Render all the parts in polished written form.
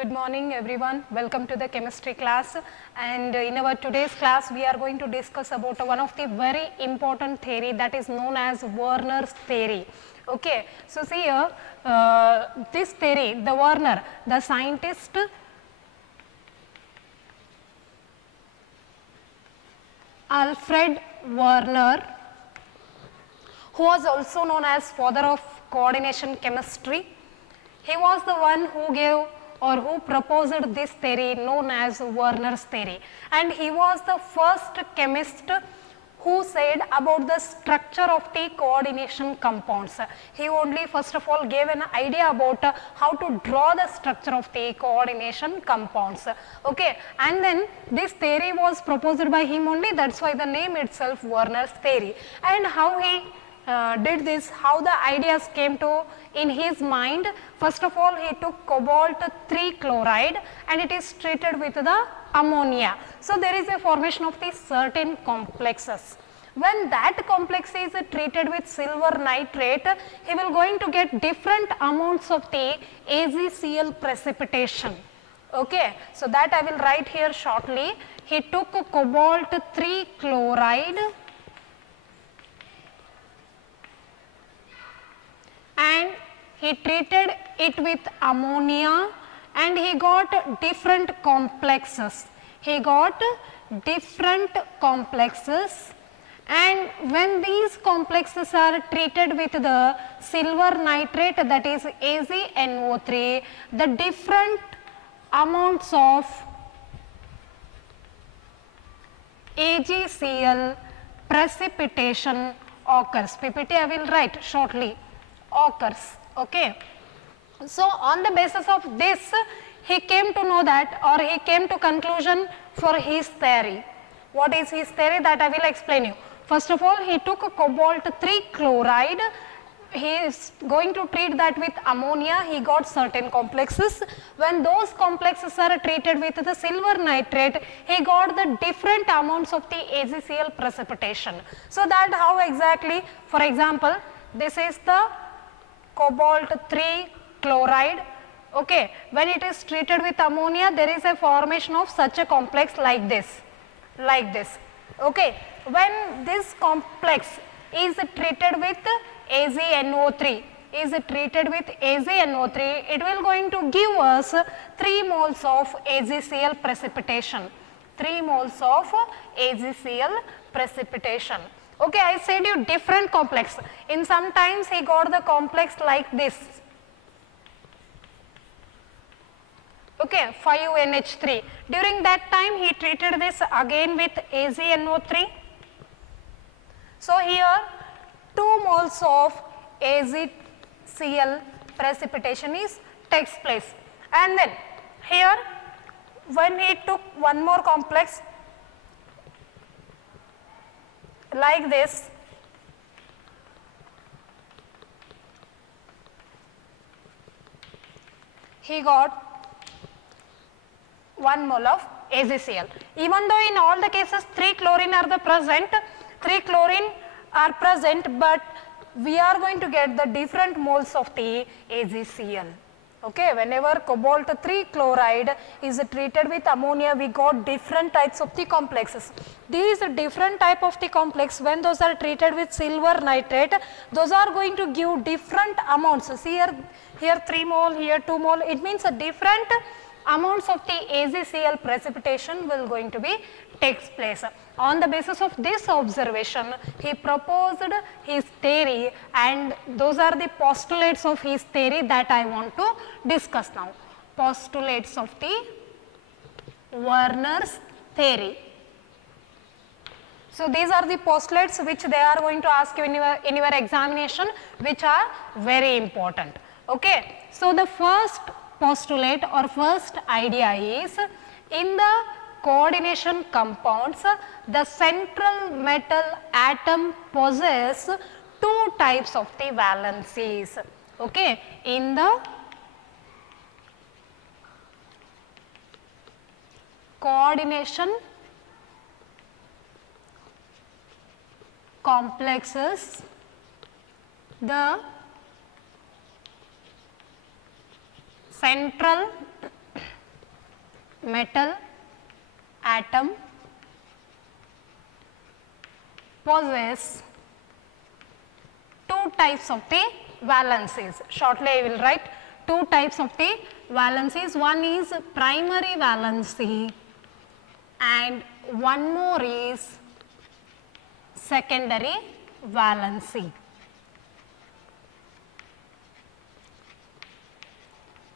Good morning everyone, welcome to the chemistry class, and in our today's class we are going to discuss about one of the very important theory that is known as Werner's theory. Okay. So, see here this theory, the Werner, the scientist Alfred Werner, who was also known as father of coordination chemistry. He was the one who gave or who proposed this theory known as Werner's theory, and he was the first chemist who said about the structure of the coordination compounds. He only first of all gave an idea about how to draw the structure of the coordination compounds. Okay. And then this theory was proposed by him only, that is why the name itself Werner's theory. And how he did this, how the ideas came to in his mind. First of all, he took cobalt 3 chloride and it is treated with the ammonia. So, there is a formation of these certain complexes. When that complex is treated with silver nitrate, he will going to get different amounts of the AgCl precipitation. Okay. So, that I will write here shortly. He took cobalt 3 chloride and he treated it with ammonia and he got different complexes. He got different complexes, and when these complexes are treated with the silver nitrate, that is AgNO3, the different amounts of AgCl precipitation occurs. PPT I will write shortly, occurs. Okay. So, on the basis of this, he came to know that, or he came to conclusion for his theory. What is his theory? That I will explain you. First of all, he took a cobalt 3 chloride. He is going to treat that with ammonia. He got certain complexes. When those complexes are treated with the silver nitrate, he got the different amounts of the AgCl precipitation. So, that how exactly? For example, this is the cobalt 3 chloride. Okay. When it is treated with ammonia, there is a formation of such a complex like this, Okay. When this complex is treated with AgNO3, it will going to give us 3 moles of AgCl precipitation, 3 moles of AgCl precipitation. Okay, I said you different complex. In sometimes he got the complex like this. Okay, 5NH3. During that time he treated this again with AgNO3. So, here 2 moles of AgCl precipitation takes place, and then here when he took one more complex like this, he got 1 mole of AgCl. Even though in all the cases 3 chlorine are present, but we are going to get the different moles of the AgCl. Okay, whenever cobalt 3 chloride is treated with ammonia, we got different types of the complexes. These different type of the complex, when those are treated with silver nitrate, those are going to give different amounts. See here 3 mole, here 2 mole, it means a different amounts of the AgCl precipitation will going to be takes place. On the basis of this observation, he proposed his theory, and those are the postulates of his theory that I want to discuss now. Postulates of the Werner's theory. So, these are the postulates which they are going to ask you in your examination, which are very important. Okay. So, the first postulate or first idea is, in the coordination compounds, the central metal atom possess 2 types of the valencies. Okay. In the coordination complexes, the central metal atom possess two types of the valencies. Shortly I will write two types of the valencies. One is primary valency and one more is secondary valency.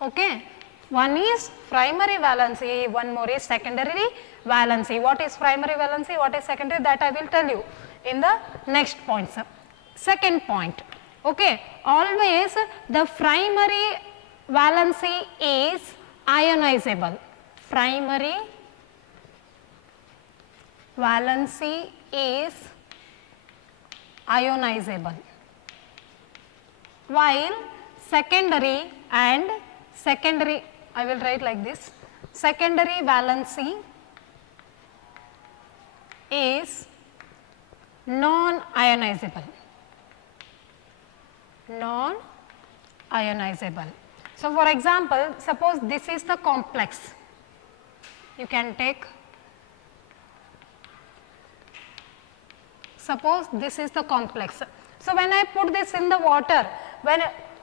Okay. One is primary valency, one more is secondary valency. What is primary valency, what is secondary, that I will tell you in the next points. Second point, okay, always the primary valency is ionizable. Primary valency is ionizable, while secondary and secondary, I will write like this, secondary valency is non-ionizable. Non-ionizable. So, for example, suppose this is the complex, you can take, suppose this is the complex. So, when I put this in the water,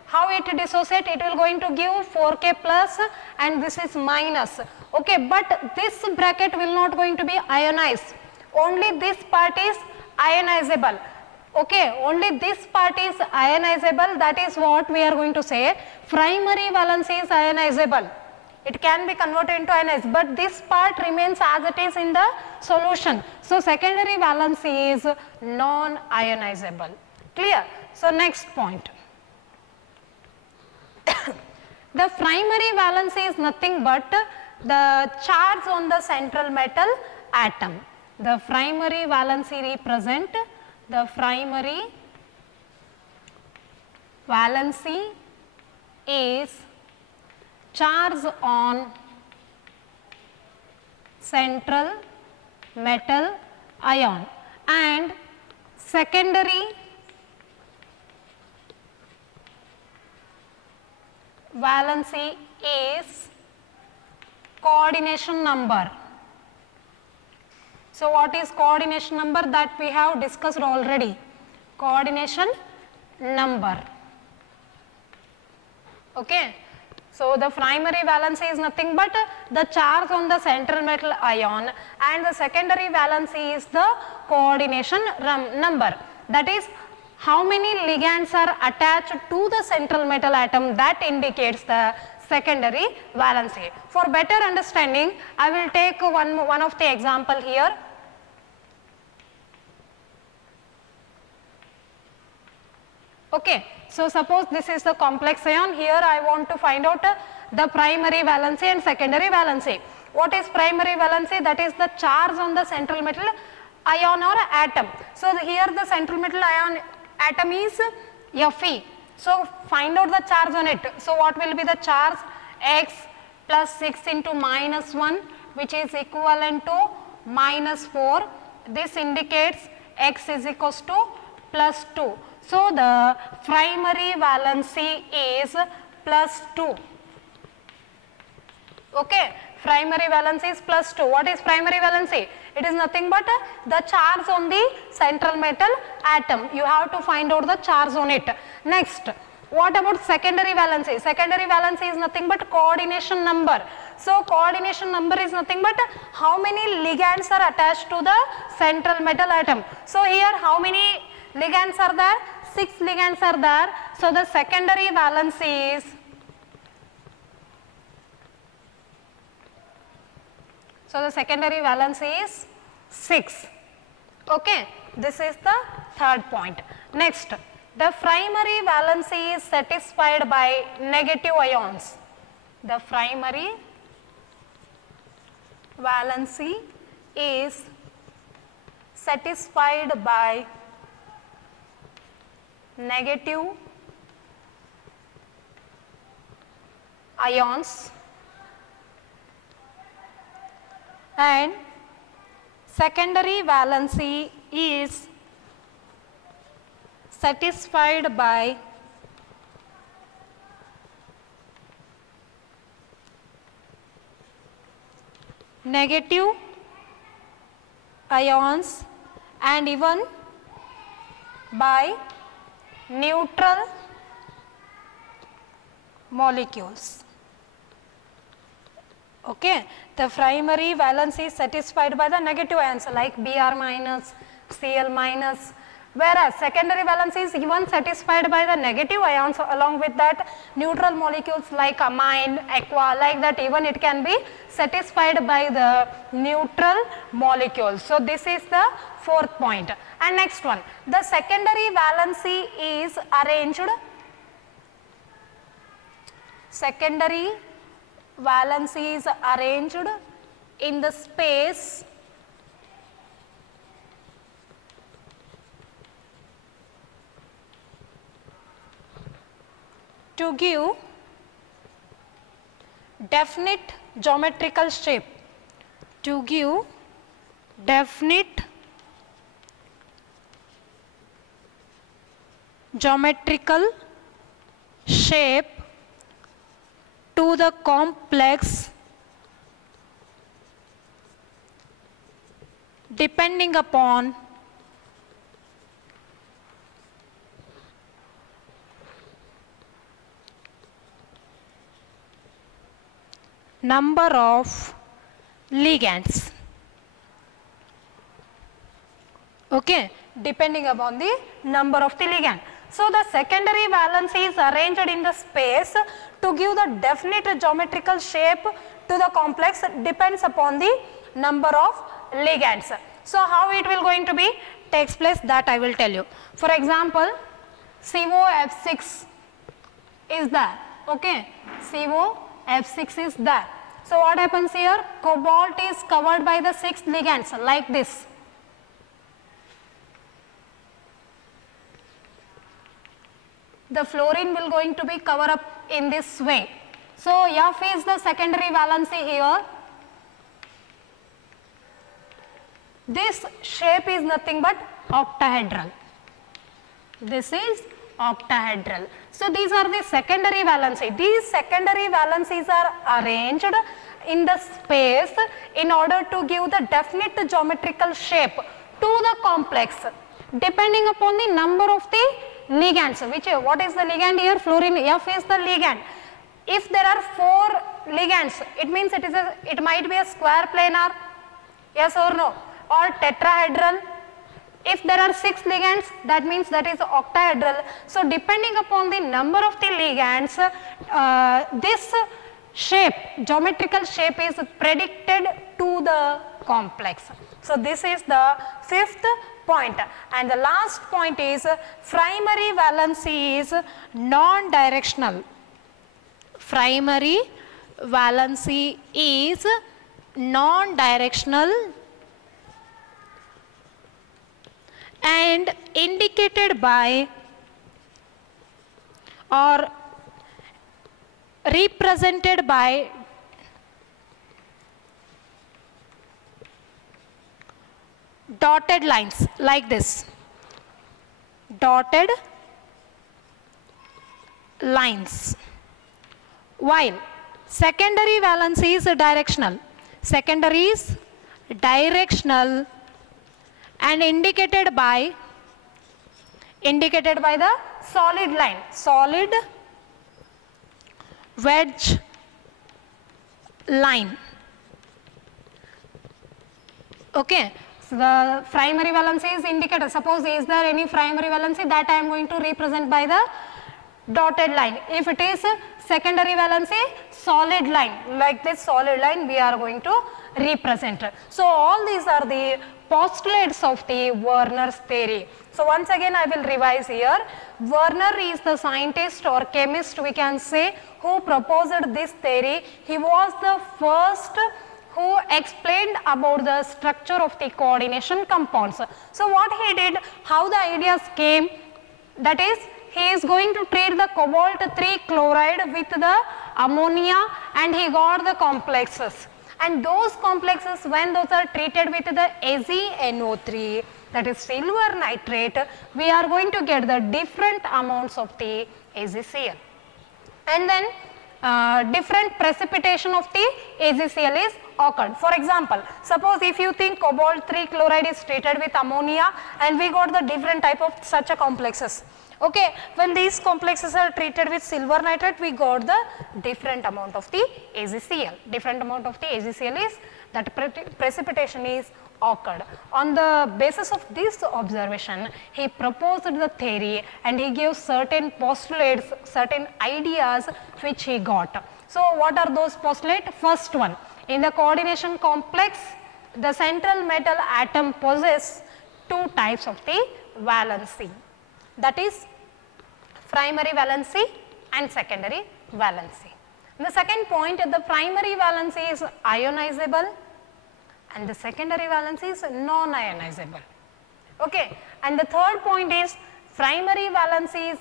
how it dissociate, it will going to give 4K plus and this is minus, okay, but this bracket will not going to be ionized, only this part is ionizable, okay, only this part is ionizable, that is what we are going to say primary valency is ionizable, it can be converted into ionized, but this part remains as it is in the solution. So, secondary valency is non-ionizable, clear. So, next point. The primary valency is nothing but the charge on the central metal atom. The primary valency represent the primary valency is charge on central metal ion and secondary valency is coordination number. So, what is coordination number, that we have discussed already, coordination number, okay. So, the primary valency is nothing but the charge on the central metal ion and the secondary valency is the coordination number, that is how many ligands are attached to the central metal atom, that indicates the secondary valency. For better understanding, I will take one of the example here. Okay. So, suppose this is the complex ion, here I want to find out the primary valency and secondary valency. What is primary valency? That is the charge on the central metal ion or atom. So, here the central metal ion atom is Fe. So, find out the charge on it. So, what will be the charge? X plus 6 into minus 1, which is equivalent to minus 4. This indicates X is equals to plus 2. So, the primary valency is plus 2. Okay. Primary valency is plus 2. What is primary valency? It is nothing but the charge on the central metal atom. You have to find out the charge on it. Next, what about secondary valency? Secondary valency is nothing but coordination number. So, coordination number is nothing but how many ligands are attached to the central metal atom. So, here how many ligands are there? 6 ligands are there. So, the secondary valency is, so the secondary valency is 6. Okay. This is the third point. Next, the primary valency is satisfied by negative ions. The primary valency is satisfied by negative ions and secondary valency is satisfied by negative ions and even by neutral molecules. Okay, the primary valence is satisfied by the negative ions like Br minus, Cl minus, whereas secondary valence is even satisfied by the negative ions, along with that neutral molecules like amine, aqua, like that even it can be satisfied by the neutral molecules. So, this is the fourth point. And next one, the secondary valency is arranged, secondary valency is arranged in the space to give definite geometrical shape, to give definite geometrical shape to the complex depending upon number of ligands. Okay, depending upon the number of the ligand. So, the secondary valency is arranged in the space to give the definite geometrical shape to the complex depends upon the number of ligands. So, how it will going to be takes place, that I will tell you. For example, COF6 is there, okay, COF6 is there. So, what happens here? Cobalt is covered by the 6 ligands like this. The fluorine will going to be covered up in this way. So, F is the secondary valency here. This shape is nothing but octahedral. This is octahedral. So, these are the secondary valency. These secondary valencies are arranged in the space in order to give the definite geometrical shape to the complex depending upon the number of the ligands. What is the ligand here? Fluorine. F is the ligand. If there are 4 ligands, it means it might be a square planar, yes or no, or tetrahedral. If there are 6 ligands, that means that is octahedral. So, depending upon the number of the ligands, this shape, geometrical shape is predicted to the complex. So, this is the 5th point. And the last point is primary valency is non-directional. Primary valency is non-directional and indicated by or represented by dotted lines like this, dotted lines, while secondary valency is directional. Secondary is directional and indicated by the solid line, solid wedge line. Okay. So, the primary valency is indicated. Suppose is there any primary valency, that I am going to represent by the dotted line. If it is secondary valency, solid line, like this solid line we are going to represent. So, all these are the postulates of the Werner's theory. So, once again I will revise here. Werner is the scientist or chemist, we can say, who proposed this theory. He was the first who explained about the structure of the coordination compounds. So, what he did, how the ideas came, that is, he is going to treat the cobalt 3 chloride with the ammonia and he got the complexes. And those complexes, when those are treated with the AgNO3, that is silver nitrate, we are going to get the different amounts of the AgCl. And then different precipitation of the AgCl is occurred. For example, suppose if you think cobalt 3 chloride is treated with ammonia and we got the different type of such a complexes. Okay, when these complexes are treated with silver nitrate, we got the different amount of the AgCl. Different amount of the AgCl is that precipitation is occurred. On the basis of this observation, he proposed the theory and he gave certain postulates, certain ideas which he got. So, what are those postulates? First one, in the coordination complex, the central metal atom possesses two types of the valency, that is primary valency and secondary valency. And the second point, the primary valency is ionizable and the secondary valency is non-ionizable. Okay. And the third point is primary valency is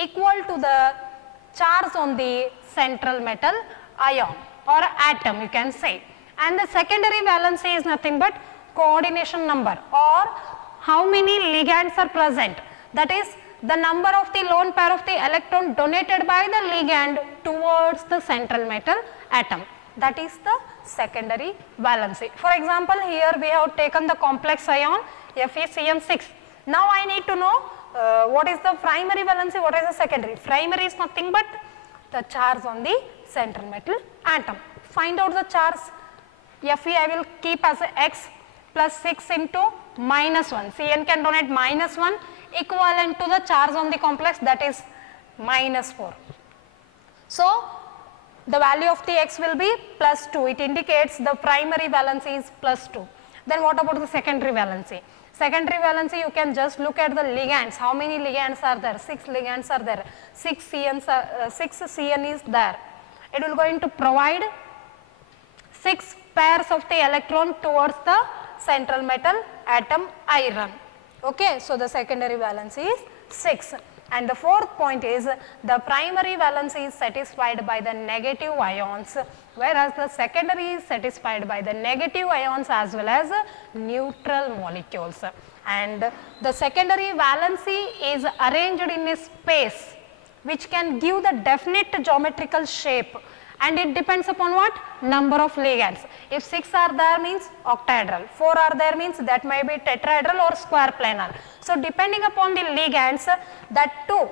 equal to the charge on the central metal ion or atom, you can say, and the secondary valency is nothing but coordination number or how many ligands are present, that is the number of the lone pair of the electron donated by the ligand towards the central metal atom, that is the secondary valency. For example, here we have taken the complex ion FeCN6. Now I need to know what is the primary valency, what is the secondary. Primary is nothing but the charge on the central metal atom. Find out the charge. Fe I will keep as x plus 6 into minus 1. Cn can donate minus 1 equivalent to the charge on the complex, that is minus 4. So, the value of the x will be plus 2. It indicates the primary valency is plus 2. Then what about the secondary valency? Secondary valency, you can just look at the ligands. How many ligands are there? 6 ligands are there. 6 Cn is there. It will going to provide 6 pairs of the electron towards the central metal atom iron. Okay, so the secondary valency is 6. And the fourth point is the primary valency is satisfied by the negative ions, whereas the secondary is satisfied by the negative ions as well as neutral molecules. And the secondary valency is arranged in a space which can give the definite geometrical shape, and it depends upon what? Number of ligands. If 6 are there means octahedral, 4 are there means that may be tetrahedral or square planar. So, depending upon the ligands, that too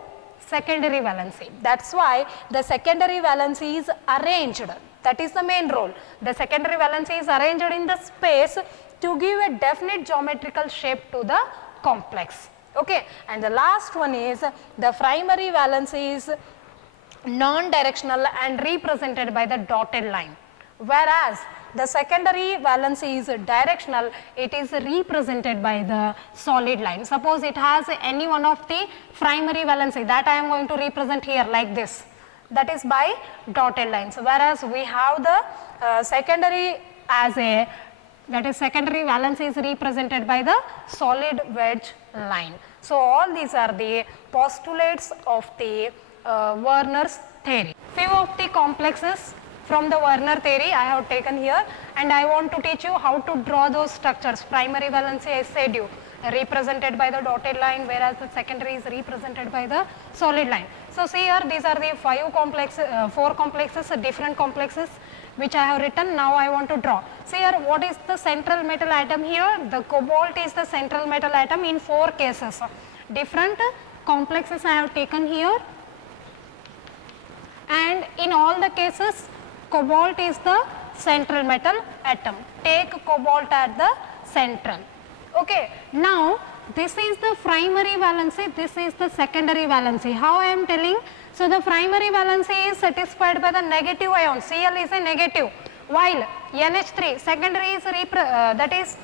secondary valency. That is why the secondary valency is arranged, that is the main role. The secondary valency is arranged in the space to give a definite geometrical shape to the complex. Okay. And the last one is the primary valency is non-directional and represented by the dotted line, whereas the secondary valency is directional, it is represented by the solid line. Suppose it has any one of the primary valency, that I am going to represent here like this, that is by dotted lines, whereas we have the secondary as a, that is secondary valency is represented by the solid wedge line. So, all these are the postulates of the Werner's theory. Few of the complexes from the Werner theory I have taken here, and I want to teach you how to draw those structures. Primary valency I said you represented by the dotted line, whereas the secondary is represented by the solid line. So, see here these are the 4 complexes, different complexes which I have written. Now, I want to draw. See here what is the central metal atom here? The cobalt is the central metal atom in 4 cases. Different complexes I have taken here, and in all the cases cobalt is the central metal atom. Take cobalt at the central. Okay. Now, this is the primary valency, this is the secondary valency. How I am telling? So, the primary valency is satisfied by the negative ion, Cl is a negative, while NH3 secondary is that is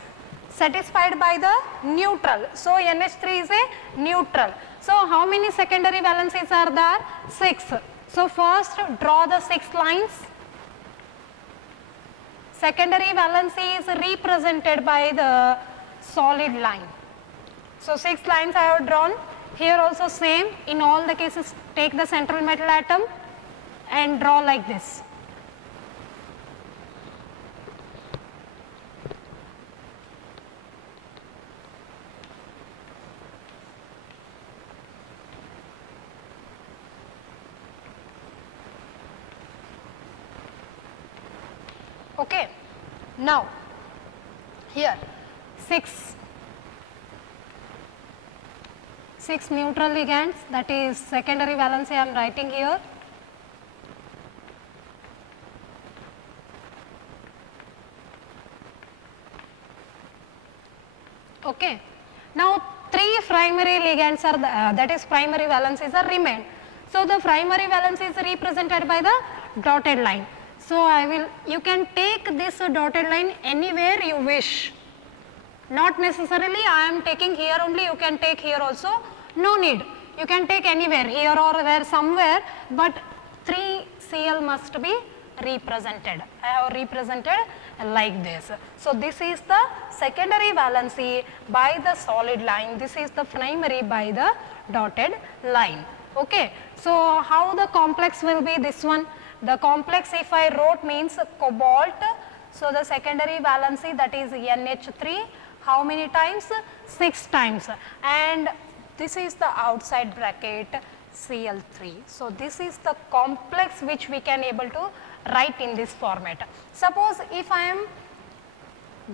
satisfied by the neutral. So, NH3 is a neutral. So, how many secondary valencies are there? 6. So, first draw the 6 lines. Secondary valency is represented by the solid line. So, 6 lines I have drawn. Here also same, in all the cases take the central metal atom and draw like this. Okay. Now, here 6 neutral ligands, that is secondary valency I am writing here. Okay. Now, 3 primary ligands are that is primary valencies are remain. So, the primary valence is represented by the dotted line. So, you can take this dotted line anywhere you wish, not necessarily I am taking here only, you can take here also, no need, you can take anywhere, here or there somewhere, but 3Cl must be represented. I have represented like this. So, this is the secondary valency by the solid line, this is the primary by the dotted line. Okay. So, how the complex will be this one? The complex if I wrote means cobalt. So, the secondary valency that is NH3, how many times? 6 times, and this is the outside bracket Cl3. So, this is the complex which we can able to write in this format. Suppose if I am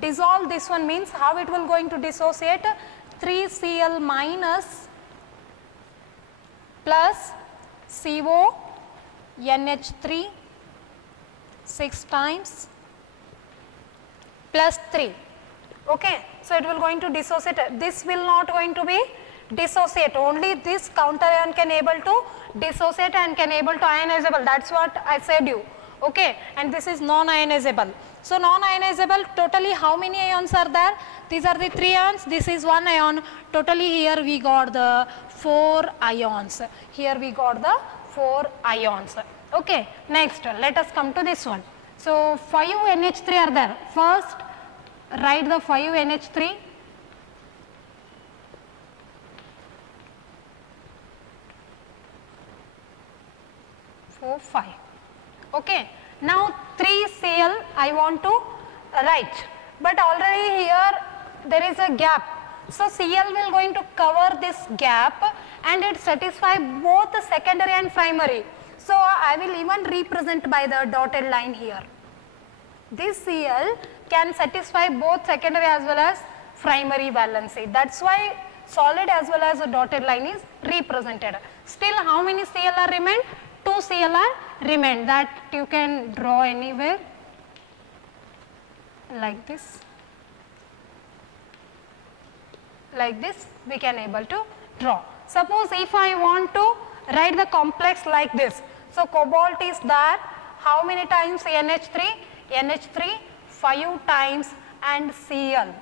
dissolve this one means how it will going to dissociate 3Cl minus plus CO NH3 6 times plus 3. Okay. So, it will going to dissociate, this will not going to be dissociate, only this counter ion can able to dissociate and can able to ionizable, that is what I said you. Okay. And this is non-ionizable. So, non-ionizable totally how many ions are there? These are the 3 ions, this is 1 ion, totally here we got the 4 ions, here we got the 4 ions. Okay. Next, let us come to this one. So, 5 NH3 are there. First, write the 5 NH3. So, 5. Okay. Now, 3Cl I want to write, but already here there is a gap. So, Cl will going to cover this gap and it satisfy both the secondary and primary. So, I will even represent by the dotted line here. This Cl can satisfy both secondary as well as primary valency. That is why solid as well as a dotted line is represented. Still how many Cl are remain? 2 Cl are remain, that you can draw anywhere like this. Like this we can able to draw. Suppose if I want to write the complex like this. So, cobalt is there, how many times NH3? NH3 5 times and Cl.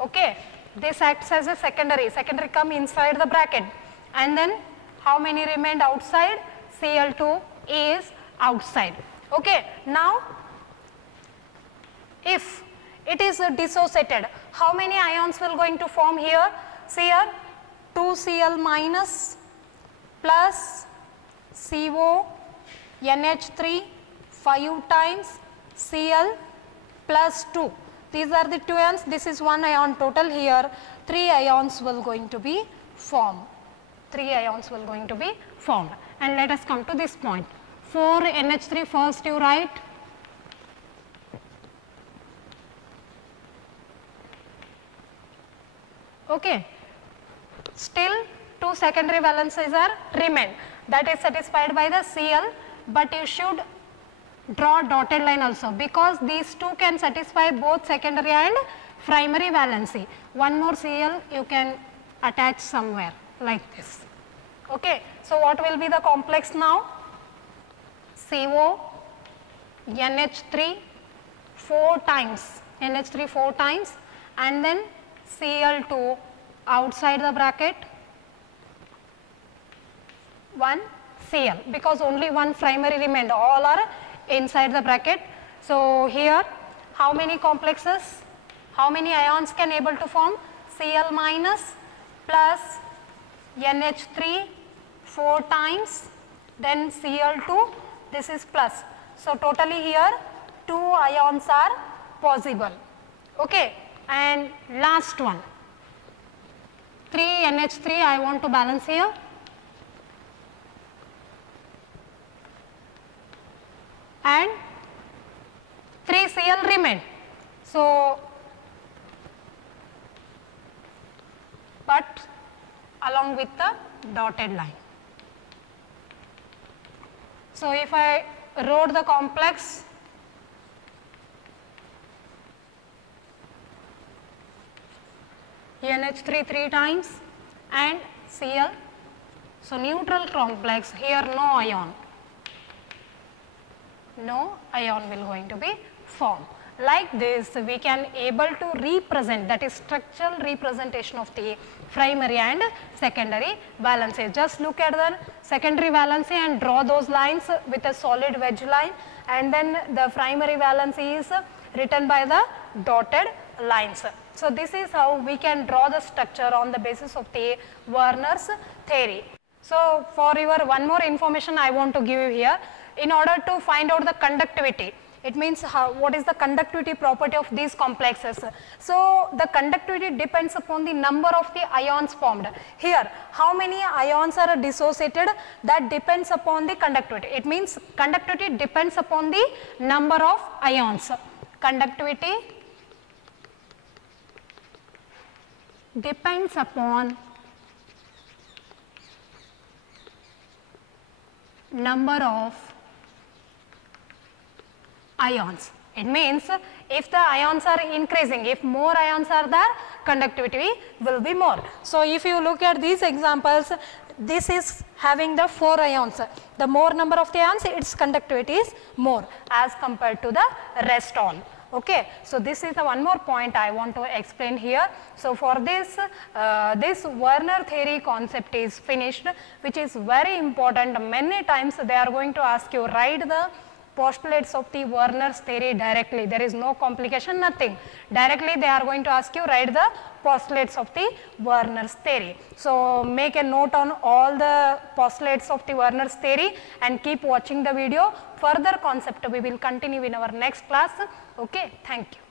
Okay. This acts as a secondary come inside the bracket, and then how many remained outside? Cl2 is outside. Okay. Now, if it is dissociated, how many ions will going to form here? See here, 2Cl minus plus CO NH3 5 times Cl plus 2. These are the 2 ions, this is 1 ion total here, 3 ions will going to be formed. 3 ions will going to be formed. And let us come to this point. 4 NH3 first you write. Okay. Still 2 secondary valencies are remain, that is satisfied by the Cl, but you should draw dotted line also, because these two can satisfy both secondary and primary valency. One more Cl you can attach somewhere like this. Okay. So, what will be the complex now? CO NH3 4 times, NH3 4 times, and then Cl2 outside the bracket 1 Cl, because only one primary remained, all are inside the bracket. So, here how many complexes, how many ions can able to form? Cl minus plus NH3 4 times, then Cl2, this is plus. So, totally here 2 ions are possible. Okay. And last one, 3 NH3 I want to balance here. And 3 Cl remain. So, but along with the dotted line. So, if I wrote the complex, NH3 3 times and Cl. So, neutral complex, here no ion will going to be formed. Like this we can able to represent, that is structural representation of the primary and secondary valency. Just look at the secondary valency and draw those lines with a solid wedge line, and then the primary valency is written by the dotted lines. So, this is how we can draw the structure on the basis of the Werner's theory. So, for your one more information I want to give you here, in order to find out the conductivity, it means what is the conductivity property of these complexes. So, the conductivity depends upon the number of the ions formed. Here, how many ions are dissociated, that depends upon the conductivity. It means conductivity depends upon the number of ions. Conductivity depends upon number of ions. It means if the ions are increasing, if more ions are there, conductivity will be more. So, if you look at these examples, this is having the 4 ions. The more number of the ions, its conductivity is more as compared to the rest all. Okay. So, this is the one more point I want to explain here. So, for this, this Werner theory concept is finished, which is very important. Many times they are going to ask you, write the postulates of the Werner's theory directly. There is no complication, nothing. Directly they are going to ask you, write the postulates of the Werner's theory. So, make a note on all the postulates of the Werner's theory and keep watching the video. Further concept we will continue in our next class. Okay, thank you.